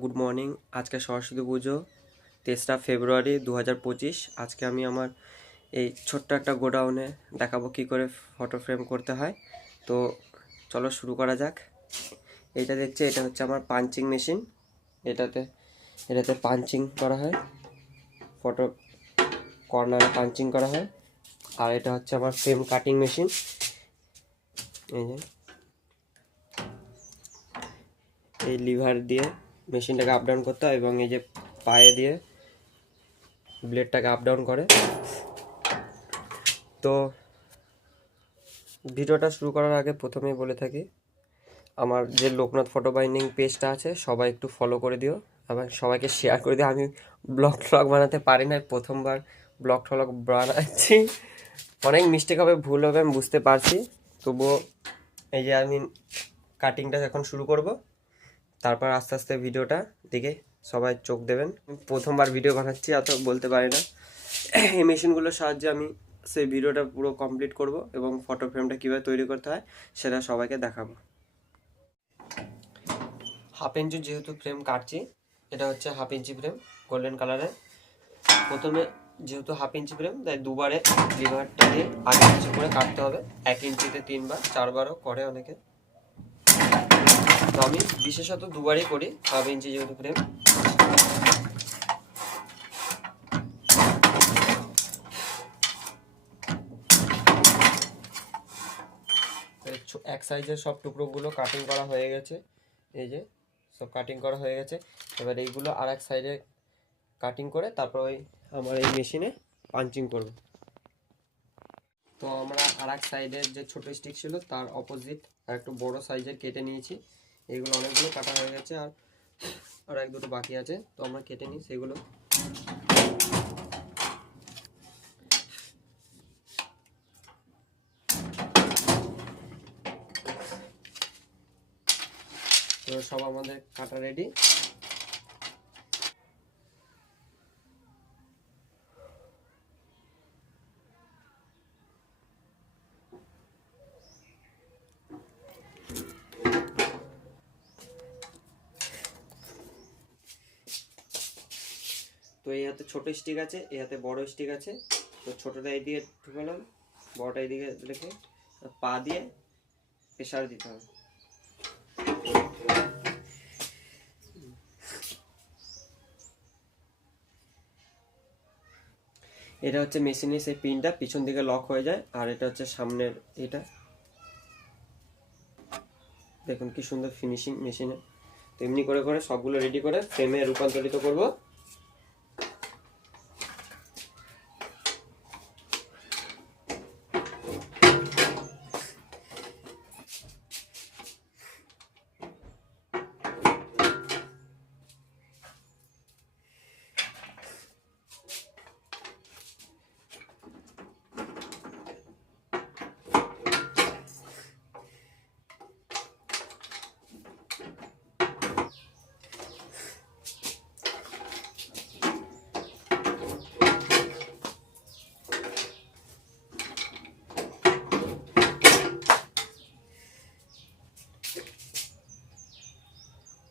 Good morning. আজকে সরস্বতী পুজো 3রা ফেব্রুয়ারি 2025। আজকে আমি আমার এই ছোট্ট একটা গোডাউনে দেখাবো কী করে ফটো ফ্রেম করতে হয়। তো চলো শুরু করা যাক। এটা দেখছে, এটা হচ্ছে আমার পাঞ্চিং মেশিন। এটাতে পাঞ্চিং করা হয়, ফটো কর্নারে পাঞ্চিং করা হয়। আর এটা হচ্ছে আমার ফ্রেম কাটিং মেশিন। এই যে এই লিভার দিয়ে মেশিনটাকে আপ ডাউন করতে হয় এবং এই যে পায়ে দিয়ে ব্লেডটাকে আপ ডাউন করে। তো ভিডিওটা শুরু করার আগে প্রথমেই বলে থাকি, আমার যে লোকনাথ ফটো বাইন্ডিং পেজটা আছে সবাই একটু ফলো করে দিও এবং সবাইকে শেয়ার করে দিও। আমি ব্লগ বানাতে পারি না, প্রথমবার ব্লগ বানাচ্ছি। অনেক মিস্টেক হবে, ভুল হবে, আমি বুঝতে পারছি। তবুও এই যে আমি কাটিংটা এখন শুরু করব, তারপর আস্তে আস্তে ভিডিওটা দিকে সবাই চোখ দেবেন। প্রথমবার ভিডিও বানাচ্ছি, অত বলতে পারি না। এই মেশিনগুলোর সাহায্যে আমি সেই ভিডিওটা পুরো কমপ্লিট করব এবং ফটো ফ্রেমটা কীভাবে তৈরি করতে হয় সেটা সবাইকে দেখাবো। হাফ ইঞ্চি যেহেতু ফ্রেম কাটছি, এটা হচ্ছে হাফ ইঞ্চি ফ্রেম গোল্ডেন কালারের। প্রথমে যেহেতু হাফ ইঞ্চি ফ্রেম, তাই দুবারে লিভারটা দিয়ে আগে ইঞ্চি করে কাটতে হবে। 1 ইঞ্চিতে 3বার 4বারও করে অনেকে, তো আমি বিশেষত দুবারই করি, হাফ ইঞ্চি যেহেতু ফ্রেম। এক সাইজের সব টুকরোগুলো কাটিং করা হয়ে গেছে। এই যে সব কাটিং করা হয়ে গেছে। এবার এইগুলো আর এক সাইডে কাটিং করে তারপর ওই আমার এই মেশিনে পাঞ্চিং করব। তো আমরা আর এক সাইডের যে ছোট স্টিক ছিল তার অপোজিট আর একটু বড় সাইজের কেটে নিয়েছি। এইগুলো অনেকগুলো কাটা হয়ে গেছে, আর এক দুটো বাকি আছে, তো আমরা কেটে নিই সেগুলো। তো সব আমাদের কাটা রেডি। তো এই হাতে ছোট স্টিক আছে, এই হাতে বড় স্টিক আছে। তো ছোটটা এই দিকে ঢুকালাম, বড়টা এই দিকে রেখে পা দিয়ে প্রেসার দিতে হবে। এটা হচ্ছে মেশিনের সেই পিনটা পিছন দিকে লক হয়ে যায়, আর এটা হচ্ছে সামনের। এটা দেখুন কি সুন্দর ফিনিশিং মেশিনে। তো এমনি করে করে সবগুলো রেডি করে ফ্রেমে রূপান্তরিত করব।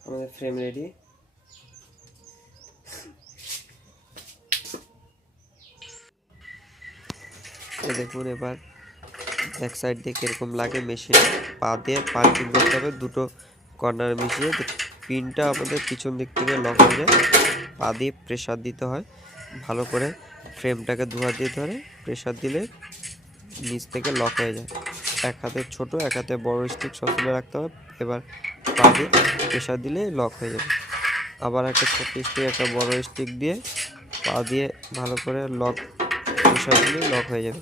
আমাদের ফ্রেম রেডি। দেখুন এবার এক সাইড দিয়ে কিরকম লাগে, মেশিন পা দিয়ে পাঞ্চিং করতে হবে, দুটো কর্নার মিশিয়ে। পিনটা আমাদের পিছন দিক থেকে লক হয়ে যায়, পা দিয়ে প্রেসার দিতে হয় ভালো করে। ফ্রেমটাকে দুহাত দিয়ে ধরে প্রেসার দিলে নিচ থেকে লক হয়ে যায়। এক হাতে ছোট এক হাতে বড় স্টিক সবসময় রাখতে হবে। এবার পা দিয়ে প্রেসার দিলে লক হয়ে যাবে। আবার একটা ছোট স্টিক একটা বড় স্টিক দিয়ে পা দিয়ে ভালো করে লক প্রেসার দিলে লক হয়ে যাবে।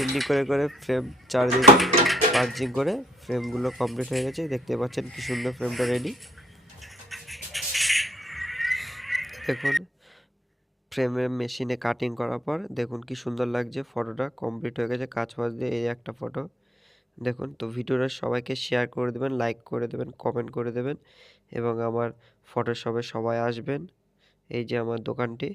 এমনি করে করে ফ্রেম চারদিকে পাঞ্চিং করে ফ্রেমগুলো কমপ্লিট হয়ে গেছে। দেখতে পাচ্ছেন কি সুন্দর ফ্রেমটা রেডি। দেখুন ফ্রেমে মেশিনে কাটিং করার পর দেখুন কি সুন্দর লাগছে, ফটোটা কমপ্লিট হয়ে গেছে কাজ ফাজ দিয়ে। এই একটা ফটো দেখুন। তো ভিডিওটা সবাইকে শেয়ার করে দেবেন, লাইক করে দেবেন, কমেন্ট করে দেবেন এবং আমার ফটো শপে সবাই আসবেন। এই যে আমার দোকানটি।